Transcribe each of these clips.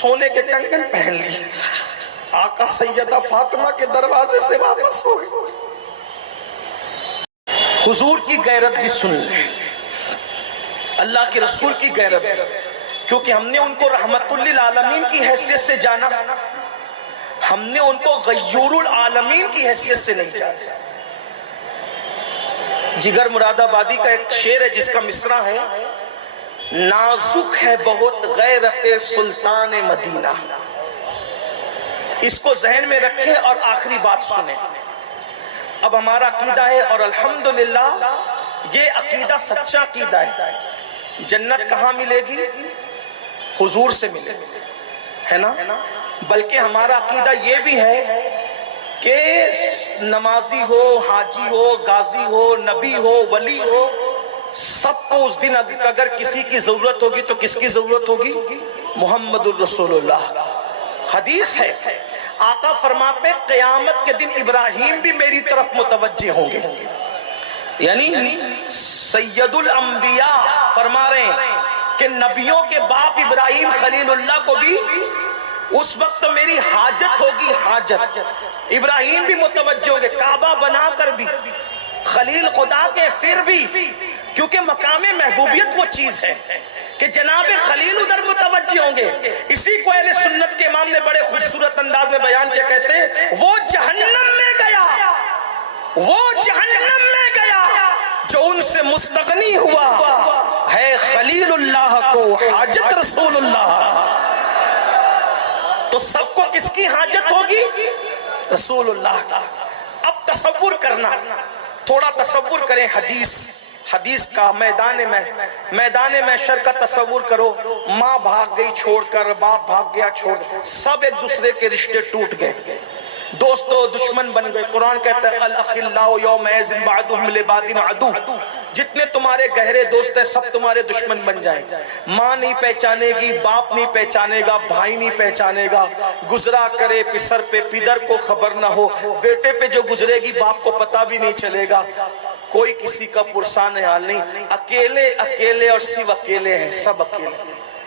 سونے کے کنگن پہن لی، آقا سیدہ فاطمہ کے دروازے سے واپس ہو گئی۔ حضور کی غیرت بھی سن لیں، اللہ کے رسول کی غیرت، کیونکہ ہم نے ان کو رحمت للعالمین کی حیثیت سے جانا، ہم نے ان کو غیور العالمین کی حیثیت سے نہیں جانا۔ جگر مراد آبادی کا ایک شعر ہے جس کا مصرع ہے، نازک ہے بہت غیرت سلطان مدینہ۔ اس کو ذہن میں رکھیں اور آخری بات سنیں۔ اب ہمارا عقیدہ ہے اور الحمدللہ یہ عقیدہ سچا عقیدہ ہے، جنت کہاں ملے گی؟ حضور سے ملے گی، ہے نا؟ بلکہ ہمارا عقیدہ یہ بھی ہے کہ نمازی ہو، حاجی ہو، غازی ہو، نبی ہو، ولی ہو، سب کو اس دن اگر کسی کی ضرورت ہوگی تو کس کی ضرورت ہوگی؟ محمد الرسول اللہ۔ حدیث ہے، آقا فرماتے قیامت کے دن ابراہیم بھی میری طرف متوجہ ہوں گے، یعنی سید الانبیاء فرما رہے ہیں کہ نبیوں کے باپ ابراہیم خلیل اللہ کو بھی اس وقت میری حاجت ہوگی، حاجت۔ ابراہیم بھی متوجہ ہوں گے، کعبہ بنا کر بھی، خلیل خدا کے پھر بھی، کیونکہ مقام محبوبیت وہ چیز ہے کہ جناب خلیل ادھر متوجہ ہوں گے۔ اسی کو اہل سنت کے امام نے بڑے خوبصورت انداز میں بیان کیا، کہتے ہیں وہ جہنم میں گیا، وہ جہنم میں گیا جو ان سے مستغنی ہوا ہے خلیل اللہ کو حاجت رسول اللہ۔ تو سب کو کس کی حاجت ہوگی؟ رسول اللہ کا۔ اب تصور کرنا، تھوڑا تصور کریں حدیث کا، میدان محشر کا تصور کرو۔ ماں بھاگ گئی چھوڑ کر، باپ بھاگ گیا چھوڑ کر، سب ایک دوسرے کے رشتے ٹوٹ گئے، دوست و دشمن بن گئے۔ قرآن کہتا ہے الاخلاء یومئذ بعضهم لبعض عدو، جتنے تمہارے گہرے دوست ہیں سب تمہارے دشمن بن جائیں گے۔ ماں نہیں پہچانے گی، باپ نہیں پہچانے گا، بھائی نہیں پہچانے گا، گزرا کرے پسر پہ پدر کو خبر نہ ہو، بیٹے پہ جو گزرے گی باپ کو پتہ بھی نہیں چلے گا، کوئی کسی کا پرسان حال نہیں، اکیلے اور صرف اکیلے ہیں، سب اکیلے۔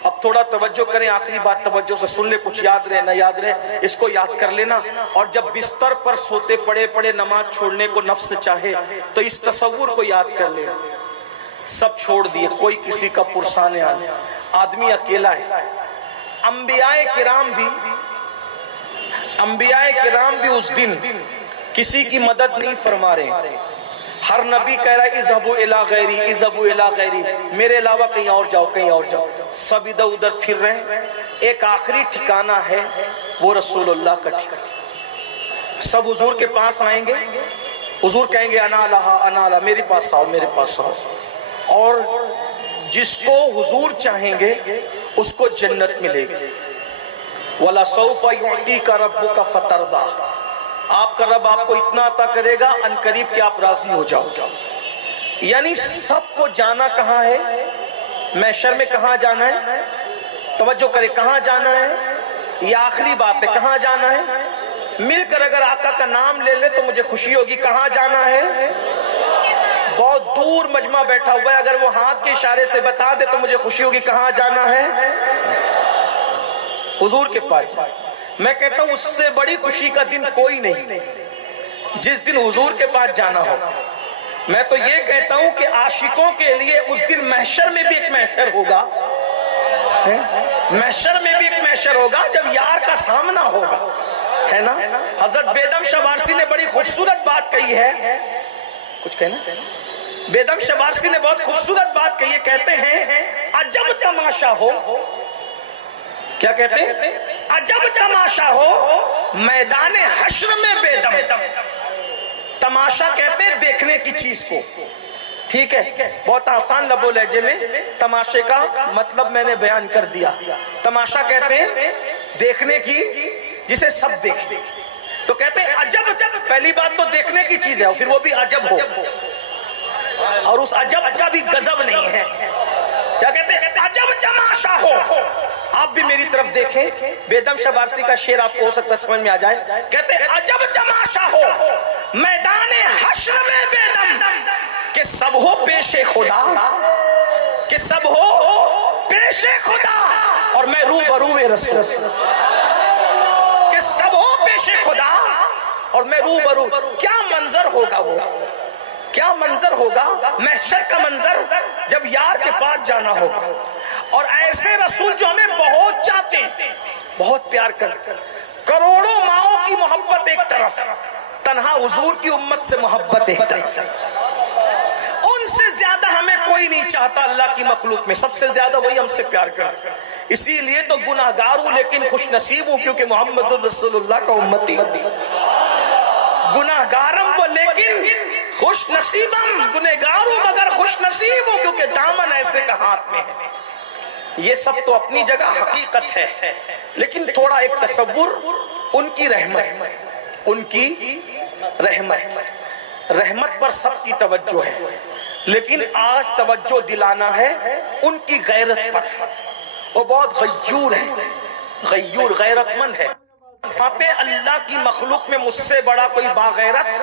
اب تھوڑا توجہ کریں، آخری بات توجہ سے سن لے، کچھ یاد رہے نہ یاد رہے اس کو یاد کر لینا، اور جب بستر پر سوتے پڑے نماز چھوڑنے کو نفس چاہے تو اس تصور کو یاد کر لے، سب چھوڑ دیے، کوئی کسی کا پرسان حال نہیں، آدمی اکیلا ہے۔ انبیاء کرام بھی اس دن کسی کی مدد نہیں فرما رہے، ہر نبی کہہ رہا ہے اذهبوا الى غیری، اذهبوا الى غیری، میرے علاوہ کہیں اور جاؤ، کہیں اور جاؤ، سب ادھر ادھر پھر رہے ہیں۔ ایک آخری ٹھکانہ ہے، وہ رسول اللہ کا ٹھکانہ۔ سب حضور کے پاس آئیں گے، حضور کہیں گے انا لہا انا لہا، میرے پاس آؤ، میرے پاس آؤ، اور جس کو حضور چاہیں گے اس کو جنت ملے گی۔ وَلَسَوْفَ يُعْطِيكَ رَبُّكَ فَتَرْضَىٰ، آپ کا رب آپ کو اتنا عطا کرے گا ان قریب کہ آپ راضی ہو جاؤ۔ یعنی سب کو جانا کہاں ہے؟ محشر میں کہاں جانا ہے؟ توجہ کرے، کہاں جانا ہے؟ یہ آخری بات ہے، کہاں جانا ہے؟ مل کر اگر آقا کا نام لے لے تو مجھے خوشی ہوگی۔ کہاں جانا ہے؟ بہت دور مجمع بیٹھا ہوا ہے، اگر وہ ہاتھ کے اشارے سے بتا دے تو مجھے خوشی ہوگی۔ کہاں جانا ہے؟ حضور کے پاس۔ میں کہتا ہوں اس سے بڑی خوشی کا دن کوئی نہیں جس دن حضور کے پاس جانا ہو۔ میں تو یہ کہتا ہوں کہ عاشقوں کے لیے اس دن محشر میں بھی ایک محشر ہوگا، محشر میں بھی ایک محشر ہوگا جب یار کا سامنا ہوگا، ہے نا؟ حضرت بیدم شاہ وارسی نے بڑی خوبصورت بات کہی ہے، کچھ کہنا؟ بیدم شاہ وارسی نے بہت خوبصورت بات کہی ہے، کہتے ہیں عجب تماشا ہو، کیا کہتے ہیں؟ عجب تماشا ہو میدان حشر میں بیدم۔ تماشا کہتے ہیں دیکھنے کی چیز کو، ٹھیک ہے؟ بہت آسان لب و لہجے میں تماشے کا مطلب میں نے بیان کر دیا۔ تماشا کہتے ہیں دیکھنے کی، جسے سب دیکھیں، تو کہتے ہیں عجب، پہلی بات تو دیکھنے کی چیز ہے، پھر وہ بھی عجب ہو، اور اس عجب کا بھی غضب نہیں ہے۔ کیا کہتے ہیں؟ عجب تماشا ہو۔ آپ بھی میری طرف دیکھیں، بیدم شاہ وارسی کا شعر آپ کو ہو سکتا سمجھ میں آ جائے، کہتے ہیں عجب تماشا ہو میدان حشر میں بیدم، کہ سب ہو پیش خدا، کہ سب ہو پیش خدا، اور میں روبرو رسول کہ سب ہو پیش خدا اور میں روبرو. کیا منظر ہوگا وہ, کیا منظر ہوگا محشر کا منظر جب یار کے پاس جانا ہوگا. اور ایسے رسول جو ہمیں بہت چاہتے ہیں, بہت پیار کرتے ہیں. کروڑوں ماؤں کی محبت ایک طرف, تنہا حضور کی امت سے محبت ایک طرف. ان سے زیادہ ہمیں کوئی نہیں چاہتا اللہ کی مخلوق میں, سب سے زیادہ وہی ہم سے پیار کرتا ہے. اسی لیے تو گناہگار ہوں لیکن خوش نصیب ہوں, کیونکہ محمد رسول اللہ کا امتی. گناہگارم کو لیکن خوش نصیبم, گناہگار ہوں مگر خوش نصیب ہوں کیونکہ دامن ایسے کا ہاتھ میں ہے. یہ سب تو اپنی جگہ حقیقت ہے, لیکن تھوڑا ایک تصور ان کی رحمت, ان کی رحمت پر سب کی توجہ ہے, لیکن آج توجہ دلانا ہے ان کی غیرت پر. وہ بہت غیور ہے, غیور غیرت مند ہے. اللہ کی مخلوق میں مجھ سے بڑا کوئی باغیرت,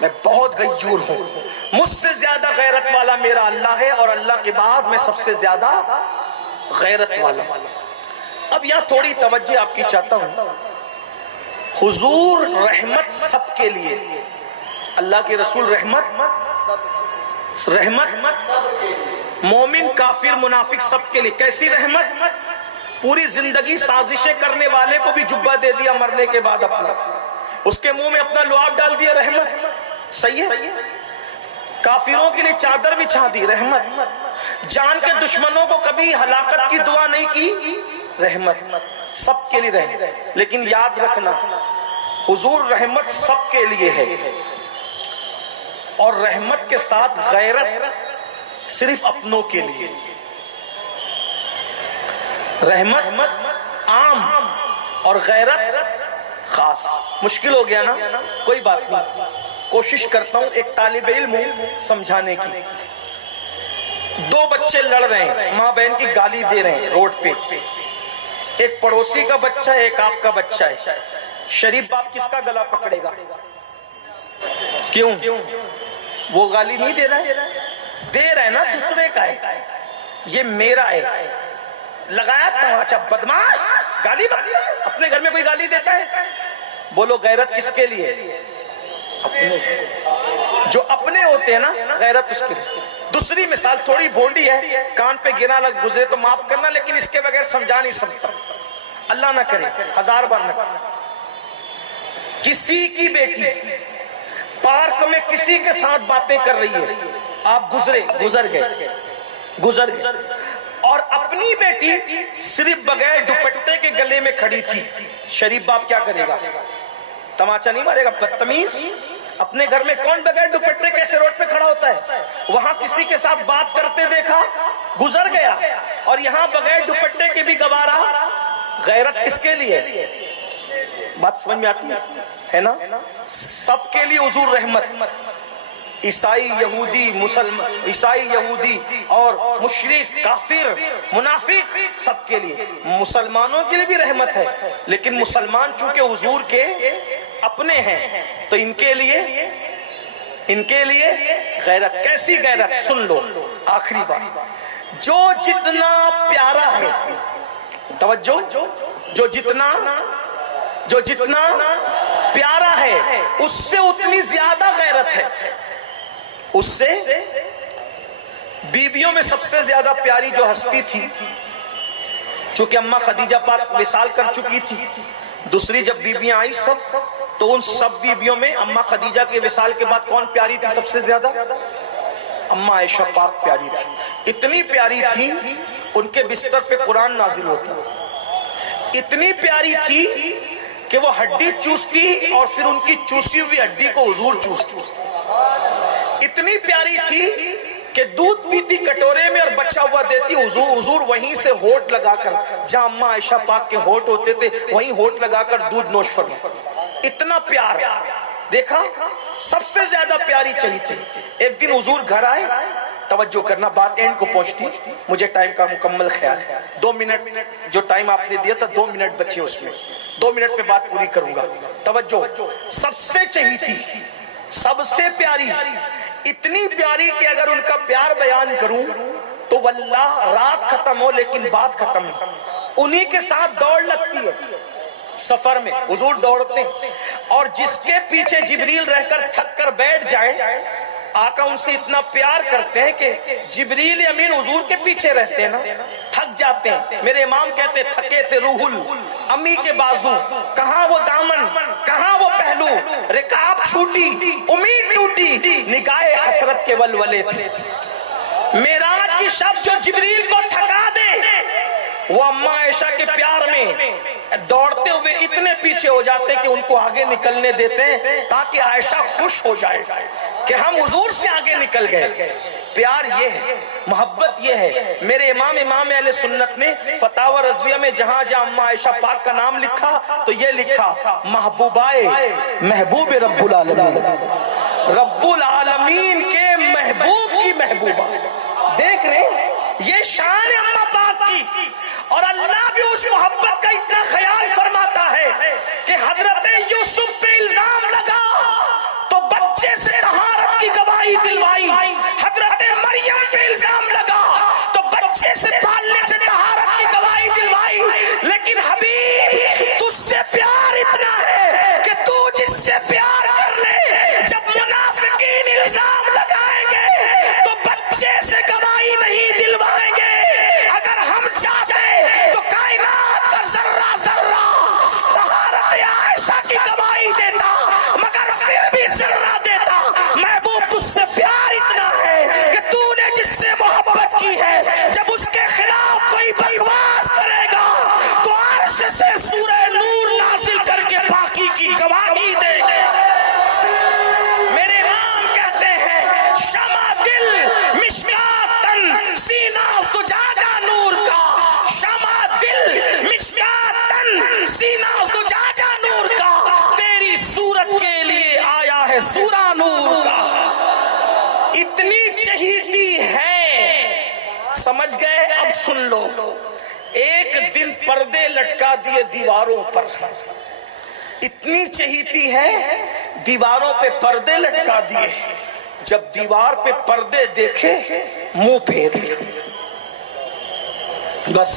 میں بہت غیور ہوں, مجھ سے زیادہ غیرت والا میرا اللہ ہے, اور اللہ کے بعد میں سب سے زیادہ غیرت والا. اب یہاں تھوڑی توجہ آپ کی چاہتا ہوں. حضور رحمت سب کے لیے, اللہ کے رسول رحمت مومن کافر منافق سب کے لیے. کیسی رحمت؟ پوری زندگی سازشیں کرنے والے کو بھی جبہ دے دیا مرنے کے بعد اپنا, اس کے منہ میں اپنا لعاب ڈال دیا, رحمت. صحیح ہے. کافروں کے لیے چادر بچھا دی, رحمت. جان کے دشمنوں کو کبھی ہلاکت کی دعا نہیں کی, رحمت. سب کے لیے رحمت. لیکن یاد رکھنا حضور رحمت سب کے لیے ہے, اور رحمت کے ساتھ غیرت صرف اپنوں کے لیے. رحمت عام اور غیرت خاص. مشکل ہو گیا نا, کوئی بات نہیں, کوشش کرتا ہوں ایک طالب علم ہوں سمجھانے کی. دو بچے لڑ رہے ہیں, ماں بہن کی گالی دے رہے ہیں روڈ پہ. ایک پڑوسی کا بچہ ہے, ایک آپ کا بچہ ہے. شریف باپ کس کا گلا پکڑے گا؟ کیوں؟ وہ گالی نہیں دے رہا ہے, دے رہا ہے نا, دوسرے کا ہے. یہ میرا ہے. لگایا تماچا, بدماش, گالی بکتا ہے. اپنے گھر میں کوئی گالی دیتا ہے؟ بولو غیرت کس کے لیے؟ اپنے. جو اپنے ہوتے ہیں نا, غیرت اس کے لیے. دوسری مثال تھوڑی بھونڈی ہے, کان پہ گرا لگ گزرے تو معاف کرنا, لیکن اس کے بغیر سمجھا نہیں سکتا. اللہ نہ کرے, 1000 بار نہ کرے. کسی کی بیٹی پارک میں کسی کے ساتھ باتیں کر رہی ہے, آپ گزر گئے, اور اپنی بیٹی صرف بغیر دوپٹے کے گلے میں کھڑی تھی. شریف باپ کیا کرے گا؟ تماچا نہیں مارے گا؟ بدتمیز. اپنے گھر میں کون بغیر دوپٹے کیسے روڈ پہ کھڑا ہوتا ہے؟ وہاں کسی کے ساتھ بات کرتے دیکھا, گزر گیا, اور یہاں بغیر دوپٹے کے بھی گوارا. غیرت کس کے لیے؟ بات سمجھ میں آتی ہے نا؟ سب کے لیے حضور رحمت. عیسائی یہودی اور مشرک کافر منافق سب کے لیے. مسلمانوں کے لیے بھی رحمت ہے, لیکن مسلمان چونکہ حضور کے اپنے ہیں تو ان کے لیے غیرت. کیسی غیرت؟ سن لو آخری بات. جو جتنا پیارا ہے, توجہ, جو جتنا پیارا ہے اس سے اتنی زیادہ غیرت ہے. اس سے بیویوں میں سب سے زیادہ پیاری جو ہستی تھی, چونکہ اماں خدیجہ پاک وصال کر چکی تھی, دوسری جب بیویاں آئی سب, تو ان سب بیویوں میں اماں خدیجہ کے وصال کے بعد کون پیاری تھی سب سے زیادہ؟ اماں عائشہ پاک پیاری تھی. اتنی پیاری تھی ان کے بستر پہ قرآن نازل ہوتا, اتنی پیاری تھی کہ وہ ہڈی چوستی اور پھر ان کی چوسی ہوئی ہڈی کو حضور چوستی. اتنی پیاری تھی کہ دودھ پیتی کٹورے میں اور بچہ ہوا دیتی, حضور وہیں سے ہونٹ لگا کر, جہاں اماں عائشہ پاک کے ہونٹ ہوتے تھے وہیں ہونٹ لگا کر دودھ نوش فرما. اتنا پیار. دیکھا, سب سے زیادہ پیاری چاہیے تھی. ایک دن حضور گھر آئے, توجہ کرنا, بات اینڈ کو پہنچتی, مجھے ٹائم کا مکمل خیال ہے. 2 منٹ جو ٹائم آپ نے دیا تھا, 2 منٹ بچے اس میں, 2 منٹ میں بات پوری کروں گا. توجہ, سب سے چاہیے تھی, سب سے پیاری, اتنی پیاری کہ اگر ان کا پیار بیان کروں تو واللہ رات ختم ہو لیکن بات ختم نہیں. انہی کے ساتھ دوڑ لگتی ہے سفر میں، حضور دوڑتے ہیں. اور جس کے پیچھے جبریل رہ کر تھک کر بیٹھ جائے، آقا ان سے اتنا پیار کرتے ہیں کہ جبریل امین حضور کے پیچھے رہتے ہیں نا، تھک جاتے ہیں. میرے امام کہتے ہیں تھکے تھے روح امی کے بازو، کہاں وہ دامن کہاں وہ پہلو، رکاب چھوٹی امید ٹوٹی، نگاہ حسرت کے ولولے تھے. معراج کی شب جو جبریل کو تھکا دے، وہ اماں عائشہ کے پیار میں دوڑتے ہوئے اتنے پیچھے ہو جاتے کہ ان کو آگے نکلنے دیتے ہیں تاکہ عائشہ خوش ہو جائے کہ ہم حضور سے آگے نکل گئے. پیار یہ ہے، محبت یہ ہے. میرے امام اہل سنت نے فتاوی رضویہ میں جہاں جہاں اماں عائشہ پاک کا نام لکھا تو یہ لکھا محبوبائے محبوب رب العالمین، رب العالمین کے محبوب کی محبوبہ. دیکھ رہے ہیں یہ شان ہے اماں پاک کی. اور اللہ بھی اس محبت کا اتنا خیال فرماتا ہے کہ حضرت یوسف پہ الزام لگا تو بچے سے طہارت کی گواہی دلوائی، حضرت مریم پہ الزام لگا تو بچے سے پالنے سے طہارت کی گواہی دلوائی. لیکن حبیب تجھ سے پیار اتنا ہے کہ تو جس سے پیار کر لے، جب منافقین الزام لگائیں گے تو بچے سے گواہی نہیں دلوائیں گے. اگر ہم چاہتے تو کائنات کا ذرہ ذرہ طہارت عائشہ کی گواہی دیتا، مگر پھر بھی ذرہ دیتا. محبوب تجھ سے پیار اتنا ہے کہ تو نے جس سے محبت کی ہے، جب اس کے خلاف کوئی بکواس کرے گا تو عرش سے سورہ نور نازل کر کے باقی کی گواہی دے گا. میرے امام کہتے ہیں شمع دل مشکاتن سینہ زجاجہ نور کا، شمع دل مشکاتن سینہ زجاجہ نور کا، تیری صورت کے لیے آیا ہے سورہ نور کا. اتنی چہیتی ہے، سمجھ گئے؟ اب سن لو. ایک دن پردے لٹکا دیے دیواروں پر، اتنی چہیتی ہے دیواروں پہ پردے لٹکا دیے. جب دیوار پہ پردے دیکھے منہ پھیر لیا. بس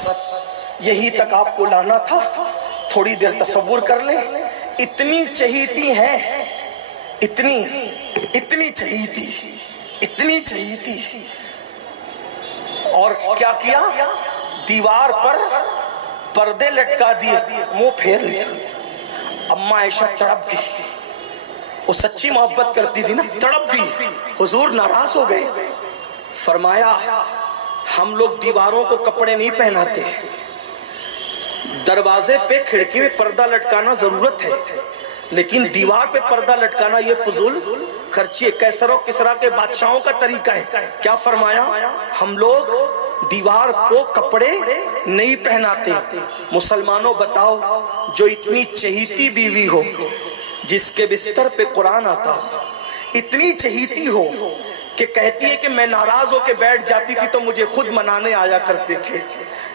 یہی تک آپ کو لانا تھا. تھوڑی دیر تصور کر لیں، اتنی چہیتی ہے، اتنی چہیتی. اور کیا کیا؟ دیوار پر پردے لٹکا دیے، منہ پھیر لیا. اماں عائشہ تڑپ گئی، وہ سچی محبت کرتی تھی نا، تڑپ گئی. حضور ناراض ہو گئے. فرمایا ہم لوگ دیواروں کو کپڑے نہیں پہناتے، دروازے پہ کھڑکی میں پردہ لٹکانا ضرورت ہے، لیکن دیوار پہ پردہ لٹکانا یہ فضول خرچی ہے. کیسر و کسرا کے بادشاہوں کا طریقہ ہے. کیا فرمایا؟ ہم لوگ دیوار کو کپڑے نہیں پہناتے. مسلمانوں بتاؤ، جو اتنی چہیتی بیوی ہو، جس کے بستر پہ قرآن آتا، اتنی چہیتی ہو کہ کہتی ہے کہ میں ناراض ہو کے بیٹھ جاتی تھی تو مجھے خود منانے آیا کرتے تھے،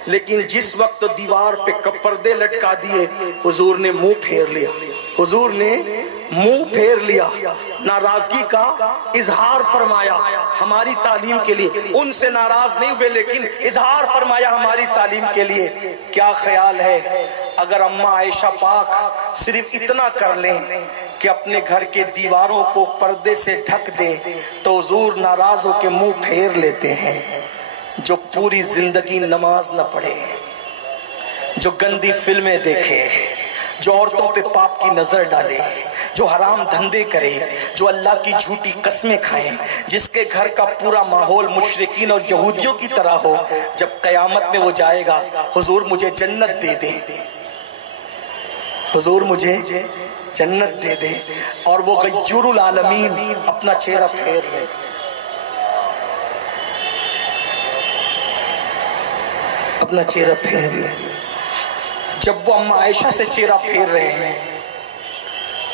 لیکن جس وقت دیوار پہ پردے لٹکا دیے حضور نے منہ پھیر لیا. حضور نے منہ پھیر لیا، ناراضگی کا اظہار فرمایا ہماری تعلیم کے لیے. ان سے ناراض نہیں ہوئے لیکن اظہار فرمایا ہماری تعلیم کے لیے. کیا خیال ہے اگر اماں عائشہ پاک صرف اتنا کر لیں کہ اپنے گھر کے دیواروں کو پردے سے ڈھک دیں تو حضور ناراض ہو کے منہ پھیر لیتے ہیں. جو پوری زندگی نماز نہ پڑھے، جو گندی فلمیں دیکھے، جو عورتوں پہ پاپ کی نظر ڈالے، جو حرام دھندے کرے، جو اللہ کی جھوٹی قسمیں کھائیں، جس کے گھر کا پورا ماحول مشرکین اور یہودیوں کی طرح ہو، جب قیامت میں وہ جائے گا حضور مجھے جنت دے دے، حضور مجھے جنت دے دے، اور وہ غیور العالمین اپنا چہرہ پھیر لے. اپنا چہرہ پھیر لے. جب وہ اماں عائشہ سے چہرہ پھیر رہے ہیں،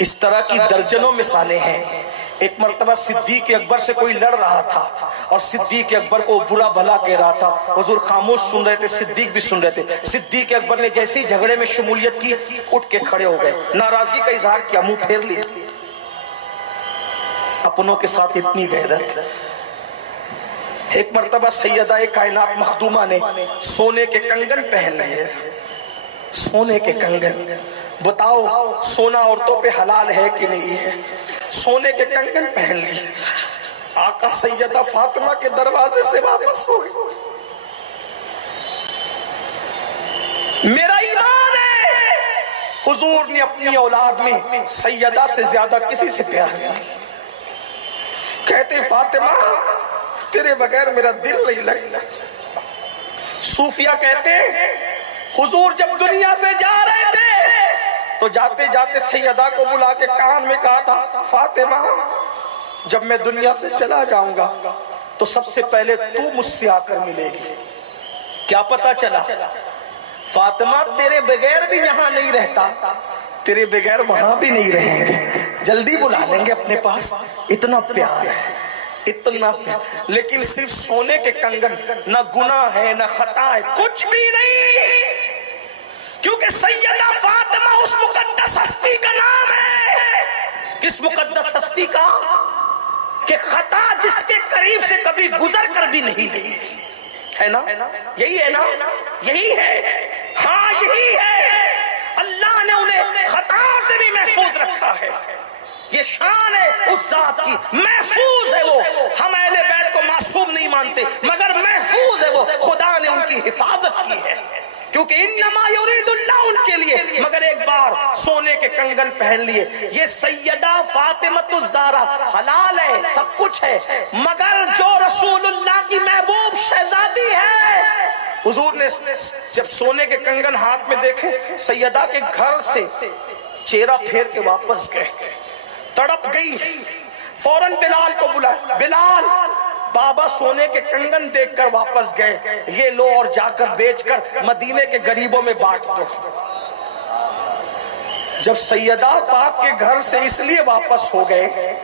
اس طرح کی درجنوں مثالیں ہیں. ایک مرتبہ صدیق اکبر سے کوئی لڑ رہا تھا اور صدیق اکبر کو برا بھلا کہہ رہا تھا. حضور خاموش سن رہے تھے، صدیق بھی سن رہے تھے. صدیق اکبر نے جیسے ہی جھگڑے میں شمولیت کی اٹھ کے کھڑے ہو گئے، ناراضگی کا اظہار کیا، منہ پھیر لیا. اپنوں کے ساتھ اتنی غیرت. ایک مرتبہ سیدہ کائنات مخدومہ نے سونے کے کنگن پہن لیے، سونے کے کنگن. بتاؤ سونا عورتوں پہ حلال ہے کہ نہیں ہے؟ سونے کے کنگن پہن لیے. آقا سیدہ فاطمہ کے دروازے سے واپس ہو گئی. میرا ایمان ہے حضور نے اپنی اولاد میں سیدہ سے زیادہ کسی سے پیار نہیں. کہتے فاطمہ تیرے بغیر میرا دل نہیں لگتا. صوفیہ کہتے حضور جب دنیا سے جا رہے تھے تو جاتے جاتے سیدہ کو بلا کے کان میں کہا تھا فاطمہ جب میں دنیا سے چلا جاؤں گا تو سب سے پہلے تو مجھ سے آ کر ملے گی. کیا پتا چلا فاطمہ تیرے بغیر بھی یہاں نہیں رہتا، تیرے بغیر وہاں بھی نہیں رہیں گے، جلدی بلا لیں گے اپنے پاس. اتنا پیار ہے، اتنا پیار. لیکن صرف سونے کے کنگن، نہ گناہ ہے نہ خطا ہے، کچھ بھی نہیں. کیونکہ سیدہ فاطمہ اس مقدس ہستی کا نام ہے. کس مقدس ہستی کا؟ کہ خطا جس کے قریب سے کبھی گزر کر بھی نہیں گئی ہے نا. یہی ہے نا، یہی ہے. ہاں یہی ہے. اللہ نے انہیں خطا سے بھی محفوظ رکھا ہے. یہ شان ہے اس ذات کی، محفوظ ہے وہ. ہم اہل بیت کو معصوم نہیں مانتے مگر محفوظ ہے وہ. خدا نے ان کی حفاظت کی ہے کیونکہ انما یرید اللہ ان کے لیے. مگر ایک بار سونے کے کنگن پہن لیے. یہ سیدہ فاطمۃ الزہرا حلال ہے، سب کچھ ہے، مگر جو رسول اللہ کی محبوب شہزادی ہے. حضور نے جب سونے کے کنگن ہاتھ میں دیکھے سیدہ کے گھر سے چہرہ پھیر کے واپس گئے. تڑپ گئی، فوراً بلال کو بلایا. بلال بابا سونے کے کنگن دیکھ کر واپس گئے، یہ لو اور جا کر بیچ کر مدینے کے غریبوں میں بانٹ دو. جب سیدہ پاک کے گھر سے اس لیے واپس ہو گئے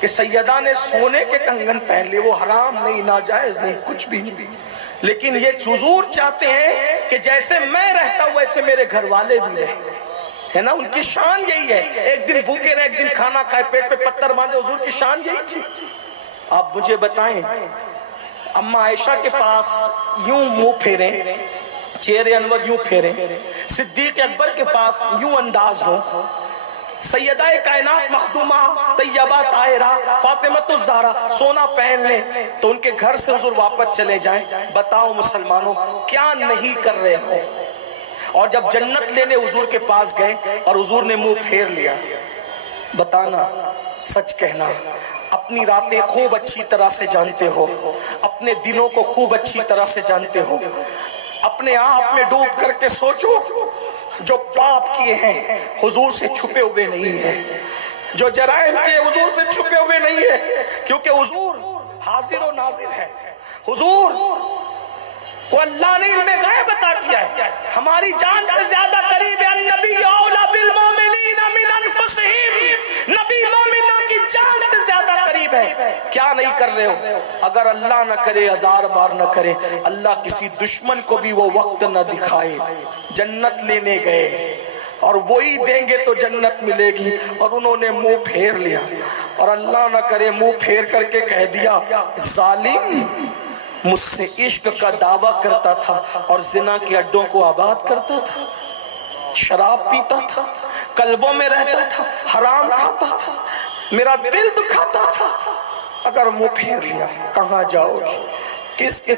کہ سیدہ نے سونے کے کنگن پہن لیے، وہ حرام نہیں، ناجائز نہیں، کچھ بھی نہیں. لیکن یہ حضور چاہتے ہیں کہ جیسے میں رہتا ہوں ویسے میرے گھر والے بھی رہیں، ہے نا. ان کی شان یہی ہے. ایک دن بھوکے رہے، ایک دن کھانا کھائے، پیٹ پہ پتھر باندھے. حضور کی شان یہی تھی. آپ مجھے بتائیں اما عائشہ کے پاس یوں منہ پھیریں، چہرے انور یوں پھیریں، صدیق اکبر کے پاس یوں انداز ہو، سیدہ کائنات مخدومہ طیبہ طاہرہ فاطمۃ الزہرا سونا پہن لیں تو ان کے گھر سے حضور واپس چلے جائیں. بتاؤ مسلمانوں کیا نہیں کر رہے ہو. اور جب جنت لینے حضور کے پاس گئے اور حضور نے منہ پھیر لیا. بتانا، سچ کہنا، اپنی راتیں خوب اچھی طرح سے جانتے ہو، اپنے دنوں کو خوب اچھی طرح سے جانتے ہو. اپنے آپ میں ڈوب کر کے سوچو جو پاپ کیے ہیں حضور سے چھپے ہوئے نہیں ہیں، جو جرائم کے حضور سے چھپے ہوئے نہیں ہیں. کیونکہ حضور حاضر و ناظر ہے. حضور کو اللہ نے علم غیب عطا کیا ہے، ہماری جان سے زیادہ قریب ہے. النبی اولی بالمؤمنین من انفسہم، نبی مومنوں کی جان سے زیادہ قریب ہے. کیا نہیں کر رہے ہو؟ اگر اللہ نہ کرے، ہزار بار نہ کرے، اللہ کسی دشمن کو بھی وہ وقت نہ دکھائے. جنت لینے گئے اور وہی دیں گے تو جنت ملے گی، اور انہوں نے منہ پھیر لیا. اور اللہ نہ کرے منہ پھیر کر کے کہہ دیا ظالم مجھ سے عشق کا دعویٰ کرتا تھا اور زنا کے اڈوں کو آباد کرتا تھا، شراب پیتا تھا، کلبوں میں رہتا تھا، حرام کھاتا تھا، میرا دل دکھاتا تھا. اگر منہ پھیر لیا کہاں جاؤ گے؟ کس کے